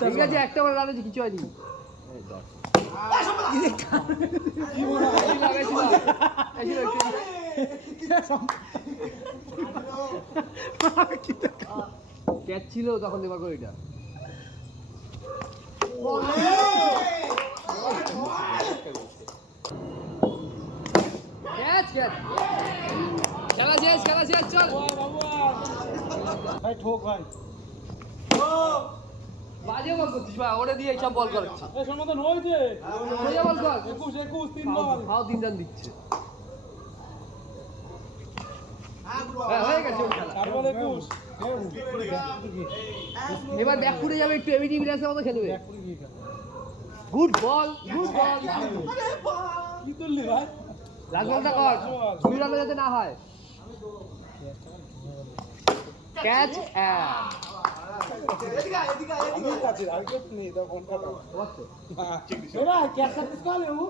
ঠিক আছে একটা বল রান হয়েছে কিছু হয়নি ক্যাচ ছিল তখন নেবার করে এটা খেলা শেষ চল ভাই ঠোক ভাই বাজে বল করছিস ভাই ওরে দিয়ে সব বল করাচ্ছে এই সম্মত নয় যে সোজা বল কর 21 3 বল ফাও 3 রান দিচ্ছে হ্যাঁ হয়ে গেছে খেলা 4 বল 21 এবার ব্যাক ফুটে যাবে একটু এবিডি বিলাসের মতো খেলবে গুড বল কি করলি ভাই লাস্ট বলটা কর দুই রানে যাতে না হয় ক্যাচ আমি কাছে আর কেউ নেই দাও ফোনটা দাও এরা ক্যাচ সার্ভিস করে ও